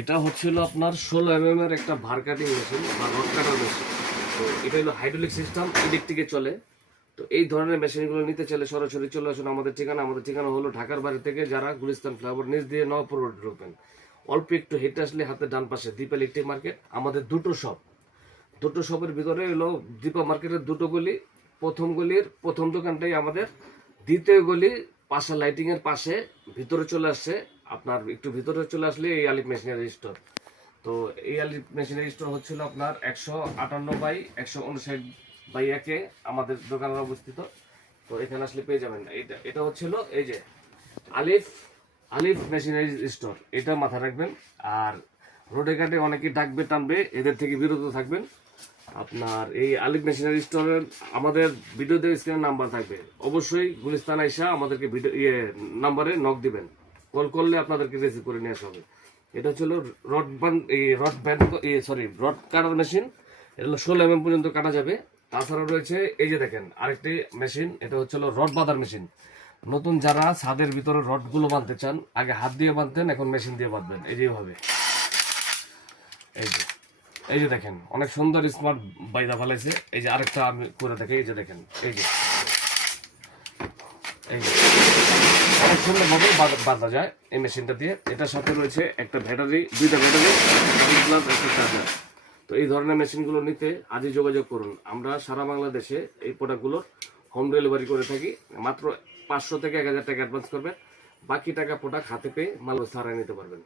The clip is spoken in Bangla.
এটা হচ্ছিল আপনার 16 এর একটা ভার কাটিং মেশিন বা রড কাটার মেশিন। তো এটা হলো হাইড্রোলিক সিস্টেম, ইলেকট্রিকে চলে। তো এই ধরনের মেশিনগুলো নিতে চাইলে সরাসরি চলে আসুন আমাদের ঠিকানা হলো ঢাকার বাইরে থেকে যারা গুলিস্তান ফ্লাইওভার নিচ দিয়ে নওয়াপুর রোড ঢুকবেন, অল্প একটু হেঁটে আসলে হাতের ডান পাশে দীপা ইলেকট্রিক মার্কেট। আমাদের দুটো শপের ভিতরে হলো দীপা মার্কেটের দুটো গলি। প্রথম গলির প্রথম দোকানটাই আমাদের, দ্বিতীয় গলি পাশে লাইটিং এর পাশে ভিতরে চলে আসছে। আপনার একটু ভিতরে চলে আসলে এই আলিফ মেশিনারি স্টোর। তো এই আলিফ মেশিনারি স্টোর হচ্ছিল আপনার 158/159/1 আমাদের দোকানে অবস্থিত। তো এখানে আসলে পেয়ে যাবেন। এটা হচ্ছিল এই যে আলিফ আলিফ মেশিনারি স্টোর, এটা মাথায় রাখবেন। আর রোডে ঘাটে অনেকেই ডাকবে টানবে, এদের থেকে বিরত থাকবেন। আপনার এই আলিফ মেশিনারি স্টোরের আমাদের ভিডিওতে স্ক্রিনের নাম্বার থাকবে, অবশ্যই গুলিস্তান আইসা আমাদেরকে ভিডিও নাম্বারে নক দিবেন। কল করলে আপনাদেরকে রিসিভ করে নিয়ে আসা হবে। এটা হচ্ছিল রড কাটার মেশিন। এটা হলো 16 পর্যন্ত কাটা যাবে। তাছাড়া রয়েছে এই যে দেখেন আরেকটি মেশিন, এটা হচ্ছিল রড বাঁধার মেশিন। নতুন যারা ছাদের ভিতরে রডগুলো বাঁধতে চান, আগে হাত দিয়ে বাঁধতেন, এখন মেশিন দিয়ে বাঁধবেন। এই যেভাবে এই যে এই যে দেখেন অনেক সুন্দর স্মার্ট বাইদা ফেলাইছে। এই যে আরেকটা আমি করে দেখি, এই যে দেখেন এই যে অনেক সুন্দর ভাবে বাঁধা যায় এই মেশিনটা দিয়ে। এটার সাথে রয়েছে একটা ব্যাটারি, দুইটা ব্যাটারি প্লাস একটা চার্জার। তো এই ধরনের মেশিনগুলো নিতে আজই যোগাযোগ করুন। আমরা সারা বাংলাদেশে এই প্রোডাক্টগুলোর হোম ডেলিভারি করে থাকি। মাত্র 500 থেকে 1000 টাকা অ্যাডভান্স করবেন, বাকি টাকা প্রোডাক্ট হাতে পেয়ে মাল সারাই নিতে পারবেন।